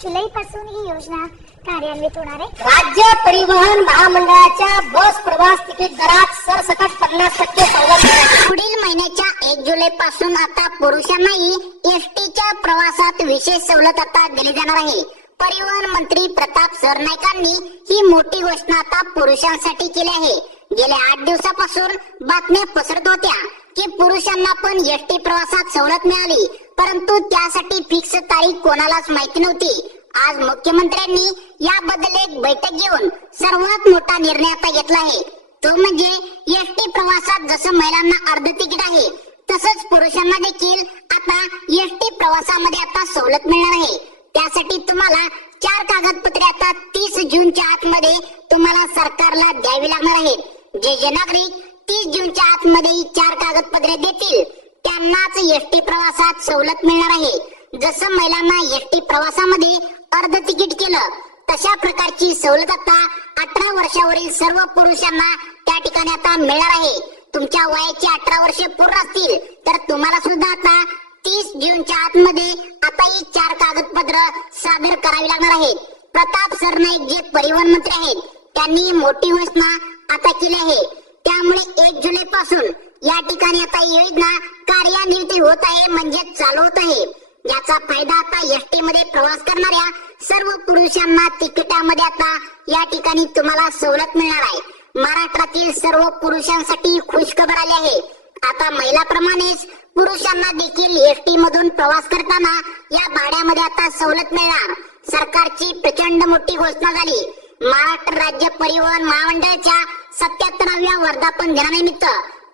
जुलै पासून ही योजना कार्यान्वित होणार आहे. राज्य परिवहन महामंडळाच्या बस प्रवास तिकीट दरात सरसकट पन्नास टक्के सवलत. पुढील महिन्याच्या एक जुलै पासून आता पुरुषांनाही एसटीच्या प्रवासात विशेष सवलत आता दिली जाणार आहे. परिवहन मंत्री प्रताप सरनाईकांनी ही मोठी घोषणा आता पुरुषांसाठी केली आहे. गेल्या आठ दिवसापासून बातम्या पसरत होत्या की पुरुषांना पण एसटी प्रवासात सवलत मिळाली. परंतु त्यासाठी फिक्स तारीख कोणालाच माहिती नव्हती. आज मुख्यमंत्र्यांनी याबद्दल एक बैठक घेऊन सर्वात मोठा निर्णय आता घेतला आहे. तो म्हणजे एसटी प्रवासात जसं महिलांना अर्ध तिकीट आहे तसंच पुरुषांना देखील आता एसटी प्रवासामध्ये आता सवलत मिळणार आहे. त्यासाठी तुम्हाला चार कागदपत्रे आता तीस जूनच्या आतमध्ये तुम्हाला सरकारला द्यावी लागणार आहेत. जे जे नागरिक तीस जूनच्या आतमध्ये चार कागदपत्रे देतील. त्यांनाच एसटी प्रवासात सवलत मिळणार आहे. जसं महिलांना एसटी प्रवासामध्ये अर्ध तिकीट केलं तशा प्रकारची सवलत आता अठरा वर्षावरील सर्व पुरुषांना त्या ठिकाणी आता मिळणार आहे. तुमच्या वयाची अठरा वर्षे पूर्ण असतील तर तुम्हाला सुद्धा आता तीस जूनच्या आतमध्ये आता ही चार कागदपत्र सादर करावी लागणार आहेत. प्रताप सरनाईक जे परिवहन मंत्री आहेत त्यांनी मोठी घोषणा आता केली आहे. त्यामुळे एक जुलै पासून या ठिकाणी आता योजना कार्यान्वित होत आहे म्हणजे चालवत आहे. याचा फायदा आता एसटी मध्ये प्रवास करणाऱ्या सर्व पुरुषांना तिकिटामध्ये आता या ठिकाणी तुम्हाला सवलत मिळणार आहे. महाराष्ट्रातील सर्व पुरुषांसाठी खुशखबर आली आहे. आता महिलाप्रमाणेच पुरुषांना देखील एसटी मधून प्रवास करताना या भाड्यामध्ये आता सवलत मिळणार. सरकारची प्रचंड मोठी घोषणा झाली. महाराष्ट्र राज्य परिवहन महामंडळाच्या सत्याहत्तराव्या वर्धापन दिनानिमित्त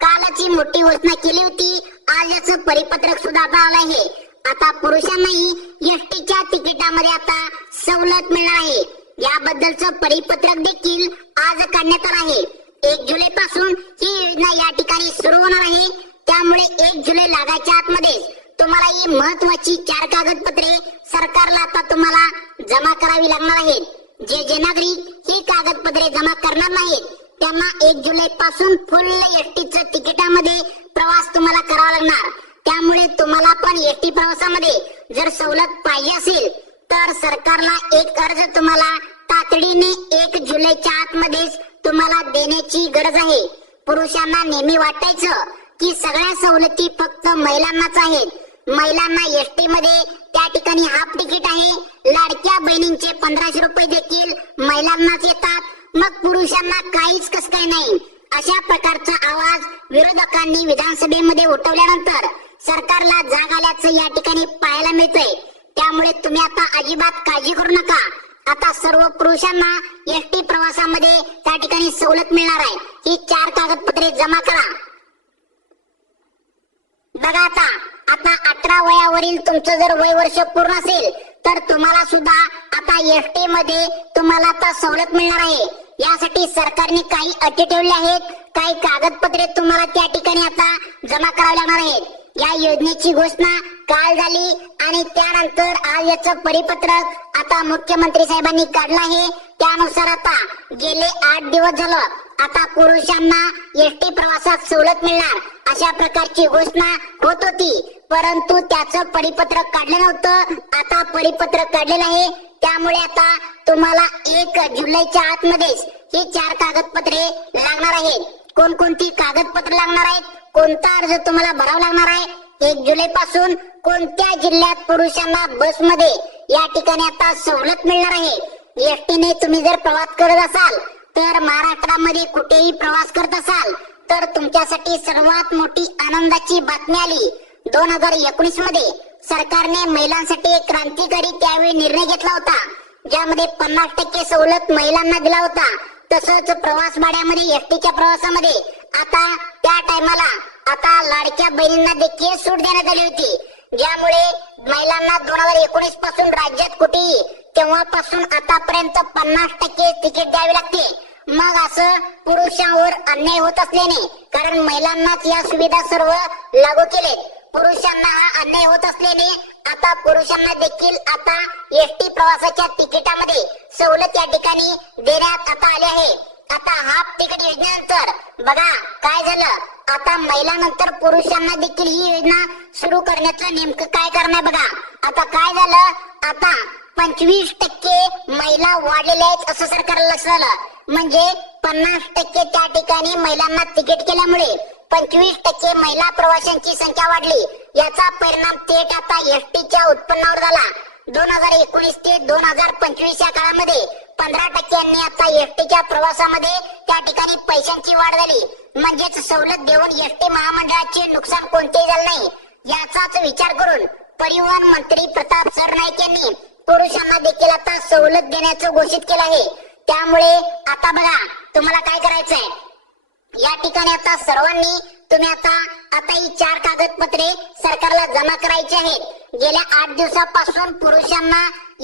कालची मोठी घोषणा केली होती. आज याच परिपत्रक सुद्धा आता आलं आहे. आता पुरुषांनाही एसटीच्या तिकिटामध्ये आता सवलत मिळणार आहे. याबद्दलचं परिपत्रक देखील आज काढण्यात आलं आहे. एक जुलै पासून ही योजना या ठिकाणी सुरू होणार आहे. त्यामुळे एक जुलै लागायच्या आतमध्ये तुम्हाला ही महत्वाची चार कागदपत्रे सरकारला आता तुम्हाला जमा करावी लागणार आहेत. जे जे नागरिक ही कागदपत्रे जमा करणार नाहीत त्यांना एक जुलै पासून फुल एसटीचं तिकिटामध्ये प्रवास तुम्हाला करावा लागणार. त्यामुळे तुम्हाला पण एसटी प्रवासामध्ये जर सवलत पाहिजे असेल तर सरकारला एक अर्ज तुम्हाला तातडीने एक जुलैच्या आतमध्येच तुम्हाला देण्याची गरज आहे. पुरुषांना नेहमी वाटायचं की सगळ्या सवलती फक्त महिलांनाच आहेत. महिलांना एसटी मध्ये त्या ठिकाणी हाफ तिकीट आहे. लाडक्या बहिणींचे पंधराशे रुपये देखील महिलांनाच येतात. मग पुरुषांना काहीच कस काय नाही. अशा प्रकारचा आवाज विरोधकांनी विधानसभेमध्ये उठवल्यानंतर सरकारला जाग आल्याचं या ठिकाणी पाहायला मिळतंय. त्यामुळे तुम्ही आता अजिबात काळजी करू नका. आता सर्व पुरुषांना एसटी प्रवासामध्ये त्या ठिकाणी सवलत मिळणार आहे. ही चार कागदपत्रे जमा करा. बघा आता आता अठरा वयावरील तुमचं जर वय वर्ष पूर्ण असेल तर तुम्हाला सुद्धा आता एसटी मध्ये तुम्हाला आता सवलत मिळणार आहे. यासाठी सरकारने काही अटी ठेवल्या आहेत. काही कागदपत्रे तुम्हाला त्या ठिकाणी आता जमा करावी लागणार आहेत. या योजनेची घोषणा काल झाली आणि त्यानंतर आज याचं परिपत्रक आता मुख्यमंत्री साहेबांनी काढलं आहे. त्यानुसार आता गेले आठ दिवस झालं आता पुरुषांना एसटी प्रवासात सवलत मिळणार अशा प्रकारची घोषणा होत होती. परंतु त्याचं परिपत्रक काढलं नव्हतं. आता परिपत्रक काढलेलं आहे. त्यामुळे आता तुम्हाला एक जुलैच्या आतमध्येच ही चार कागदपत्रे लागणार आहेत. कोणकोणती कागदपत्र लागणार आहेत? कोणता अर्ज तुम्हाला भरावा लागणार आहे? एक जुलै पासून कोणत्या जिल्ह्यात पुरुषांना बसमध्ये या ठिकाणी आता सवलत मिळणार आहे? एसटीने तुम्ही जर प्रवास करत असाल तर महाराष्ट्रामध्ये कुठेही प्रवास करत असाल तर तुमच्यासाठी सर्वात मोठी आनंदाची बातमी आली. दोन हजार एकोणीसमध्ये सरकारने महिलांसाठी एक क्रांतिकारी त्यावेळी निर्णय घेतला होता ज्यामध्ये पन्नास टक्के सवलत महिलांना दिला होता. तसंच प्रवास भाड्यामध्ये एसटीच्या प्रवासामध्ये. आता त्या टायमाला आता लाडक्या बहिणींना देखील सूट देण्यात आली होती. ज्यामुळे महिलांना दोन हजार एकोणीसपासून राज्यात कुठेही तेव्हापासून आतापर्यंत पन्नास टक्के तिकीट द्यावे लागते. मग असं पुरुषांवर अन्याय होत असल्याने कारण महिलांनाच या सुविधा सर्व लागू केलेत. पुरुषांना हा अन्याय होत असल्याने आता पुरुषांना देखील आता एसटी प्रवासाच्या तिकिटामध्ये सवलत या ठिकाणी देण्यात आता आली आहे. आता हाफ तिकीट योजनेनंतर बघा काय झालं? आता महिलानंतर पुरुषांना देखील ही योजना सुरू करण्याचं नेमकं काय करणार बघा. आता काय झालं? आता पंचवीस टक्के महिला वाढलेल्या आहेत असं सरकारला लक्षात आलं. म्हणजे पन्नास टक्के त्या ठिकाणी महिलांना तिकीट केल्यामुळे पंचवीस टक्के महिला प्रवाशांची संख्या वाढली. याचा परिणाम थेट आता एसटीच्या उत्पन्नावर झाला. दोन हजार एकोणीस ते दोन हजार पंचवीस या काळामध्ये पंधरा टक्क्यांनी आता एसटीच्या प्रवासामध्ये त्या ठिकाणी पैशांची वाढ झाली. म्हणजेच सवलत देऊन एसटी महामंडळाचे नुकसान कोणतेही झालं नाही. याचाच विचार करून परिवहन मंत्री प्रताप सरनाईक यांनी पुरुषांना देखील आता सवलत देण्याचं घोषित केलं आहे. त्यामुळे आता बघा तुम्हाला काय करायचंय? या ठिकाणी आता सर्वांनी तुम्ही आता आता ही चार कागदपत्रे सरकारला जमा करायची आहेत. गेल्या आठ दिवसापासून पुरुषांना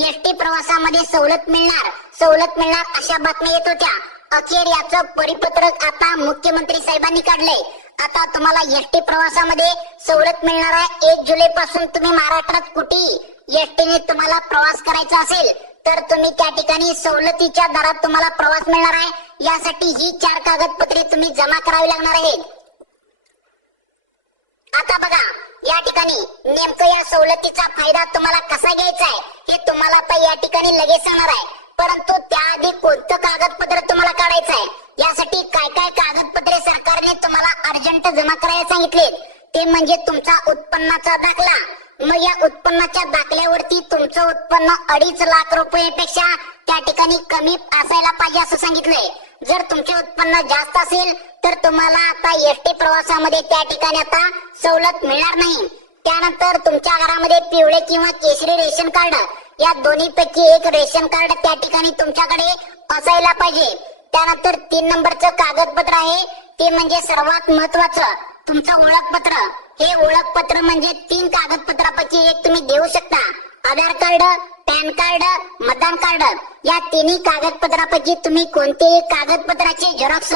एसटी प्रवासामध्ये सवलत मिळणार. सवलत मिळणार अशा बातम्या येत होत्या. अखेर याचं परिपत्रक आता मुख्यमंत्री साहेबांनी काढलंय. आता तुम्हाला एसटी प्रवासामध्ये सवलत मिळणार आहे. एक जुलै पासून तुम्ही महाराष्ट्रात कुठेही एसटीने तुम्हाला प्रवास करायचा असेल तर तुम्ही त्या ठिकाणी सवलतीच्या दरात तुम्हाला प्रवास मिळणार आहे. यासाठी ही चार कागदपत्रे तुम्ही जमा करावी लागणार आहेत. आता बघा या ठिकाणी नेमकं या सवलतीचा फायदा तुम्हाला कसा घ्यायचा आहे हे तुम्हाला आता या ठिकाणी लगेच सांगणार आहे. परंतु त्याआधी कोणतं कागदपत्र तुम्हाला काढायचं आहे? यासाठी काय काय कागदपत्रे सरकारने तुम्हाला अर्जंट जमा करायला सांगितले ते म्हणजे तुमचा उत्पन्नाचा दाखला मग या उत्पन्नाच्या दाखल्यावरती तुमचं उत्पन्न अडीच लाख रुपयापेक्षा त्या ठिकाणी कमी असायला पाहिजे असं सांगितलंय. जर तुमचे उत्पन्न जास्त असेल तर तुम्हाला आता एसटी प्रवासामध्ये त्या ठिकाणी आता सवलत मिळणार नाही. त्यानंतर तुमच्या घरामध्ये पिवळे किंवा केशरी रेशन कार्ड या दोन्ही पैकी एक रेशन कार्ड त्या ठिकाणी तुमच्याकडे असायला पाहिजे. त्यानंतर तीन नंबरचं कागदपत्र आहे ते म्हणजे सर्वात महत्वाचं तुमचं ओळखपत्र. हे ओळखपत्र म्हणजे तीन कागदपत्रापैकी एक तुम्ही देऊ शकता. आधार कार्ड पॅन कार्ड मतदान कार्ड. या तिन्ही कागदपत्रापैकी तुम्ही कोणतेही कागदपत्राचे झेरॉक्स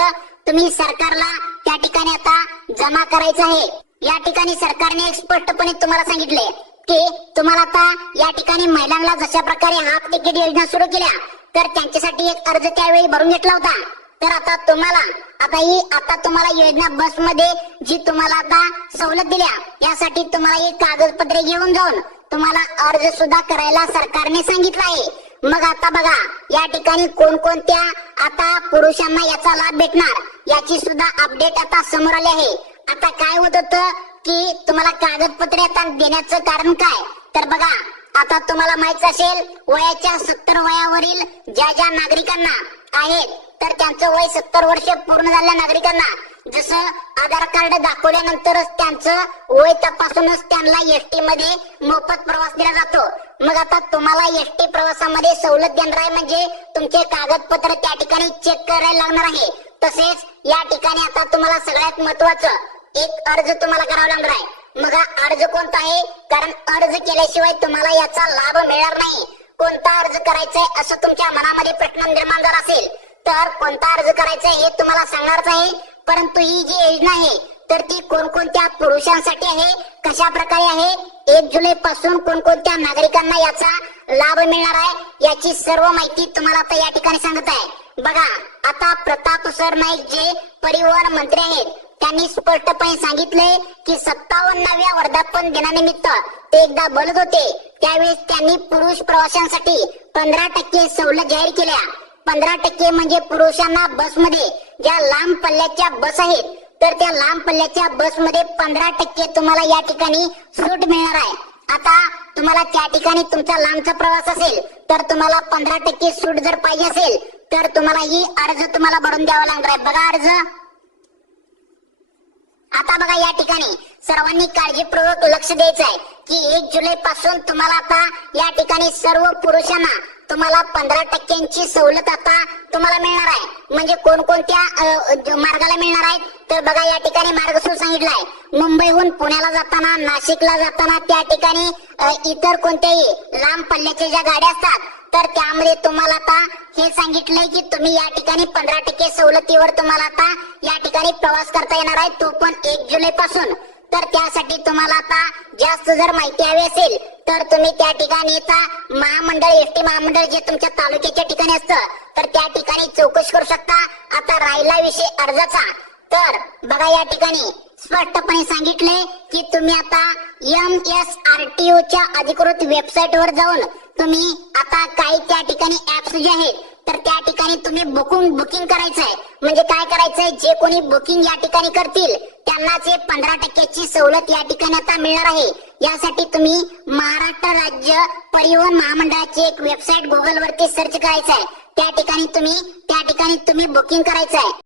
तुम्ही सरकारला त्या ठिकाणी आता जमा करायचं आहे. या ठिकाणी सरकारने स्पष्टपणे तुम्हाला सांगितले की तुम्हाला आता या ठिकाणी महिलांना जशा प्रकारे हाफ तिकीट योजना सुरू केल्या तर त्यांच्यासाठी एक अर्ज त्यावेळी भरून घेतला होता. तर आता तुम्हाला आता ही आता तुम्हाला योजना बसमध्ये जी तुम्हाला आता सवलत दिल्या यासाठी तुम्हाला ही कागदपत्रे घेऊन जाऊन तुम्हाला अर्ज सुद्धा करायला सरकारने सांगितलं आहे. मग आता बघा या ठिकाणी कोणकोणत्या आता पुरुषांना याचा लाभ भेटणार याची सुद्धा अपडेट आता समोर आली आहे. आता काय होत होतं की तुम्हाला कागदपत्रे आता देण्याचं कारण काय? तर बघा आता तुम्हाला माहीत असेल वयाच्या सत्तर वयावरील ज्या ज्या नागरिकांना आहेत तर त्यांचं वय सत्तर वर्ष पूर्ण झालेल्या नागरिकांना. जसं आधार कार्ड दाखवल्यानंतरच त्यांचं वय तपासूनच त्यांना एसटी मध्ये मोफत प्रवास दिला जातो. मग आता तुम्हाला एसटी प्रवासामध्ये सवलत देणार आहे म्हणजे तुमचे कागदपत्र त्या ठिकाणी चेक करायला लागणार आहे. तसेच या ठिकाणी आता तुम्हाला सगळ्यात महत्वाचं एक अर्ज तुम्हाला करावा लागणार आहे. मग हा अर्ज कोणता आहे? कारण अर्ज केल्याशिवाय तुम्हाला याचा लाभ मिळणार नाही. कोणता अर्ज करायचा आहे असं तुमच्या मनामध्ये प्रश्न निर्माण झाला असेल तर कोणता अर्ज करायचा हे तुम्हाला सांगणारच आहे परंतु ही जी योजना आहे तर ती कोणकोणत्या पुरुषांसाठी आहे कशा प्रकारे आहे एक जुलै पासून कोणकोणत्या नागरिकांना याचा लाभ मिळणार आहे याची सर्व माहिती तुम्हाला आता या ठिकाणी सांगत आहे. बघा आता प्रताप सर नाईक जे परिवहन मंत्री आहेत त्यांनी स्पष्टपणे सांगितले की सत्तावन्नाव्या वर्धापन दिनानिमित्त ते एकदा बोलत होते. त्यावेळेस त्यांनी पुरुष प्रवाशांसाठी पंधरा टक्के सवलत जाहीर केल्या. पंधरा टक्के म्हणजे पुरुषांना बसमध्ये ज्या लांब पल्ल्याच्या बस आहेत तर त्या लांब पल्ल्याच्या बसमध्ये पंधरा टक्के तुम्हाला या ठिकाणी सूट मिळणार आहे. आता तुम्हाला त्या ठिकाणी तुमचा लांबचा प्रवास असेल तर तुम्हाला पंधरा टक्के सूट जर पाहिजे असेल तर तुम्हाला ही अर्ज तुम्हाला भरून द्यावा लागणार आहे. बघा अर्ज. आता बघा या ठिकाणी सर्वांनी काळजीपूर्वक लक्ष द्यायचं आहे की एक जुलै पासून तुम्हाला आता या ठिकाणी सर्व पुरुषांना तुम्हाला पंधरा टक्क्यांची सवलत आता तुम्हाला मिळणार आहे. म्हणजे कोणकोणत्या मार्गाला मिळणार आहेत तर बघा या ठिकाणी मार्ग सुरू सांगितलाय. मुंबईहून पुण्याला जाताना नाशिकला जाताना त्या ठिकाणी इतर कोणत्याही लांब पल्ल्याच्या ज्या गाड्या असतात तर त्यामध्ये तुम्हाला आता हे सांगितलंय की तुम्ही या ठिकाणी पंधरा टक्के सवलतीवर तुम्हाला आता या ठिकाणी प्रवास करता येणार आहे. तो पण एक जुलै पासून तर त्यासाठी तुम्हाला आता जास्त जर माहिती हवी असेल तर तुम्ही त्या ठिकाणी आता महामंडळ एसटी महामंडळ जे तुमच्या तालुक्याच्या ठिकाणी असतं तर त्या ठिकाणी चौकशी करू शकता. आता राहिला विषय अर्जाचा. तर बघा या ठिकाणी स्पष्टपणे सांगितले की तुम्ही आता एम एस आर टी च्या अधिकृत वेबसाईट वर जाऊन तुम्ही आता काही त्या ठिकाणी ऍप्स जे आहेत ठिकाणी तुम्ही बुकिंग बुकिंग करायचंय. म्हणजे काय करायचंय? जे कोणी बुकिंग या ठिकाणी करतील त्यांनाच हे पंधरा टक्क्याची सवलत या ठिकाणी आता मिळणार आहे. यासाठी तुम्ही महाराष्ट्र राज्य परिवहन महामंडळाची एक वेबसाईट गुगल वरती सर्च करायचंय. त्या ठिकाणी तुम्ही त्या ठिकाणी तुम्ही बुकिंग करायचंय.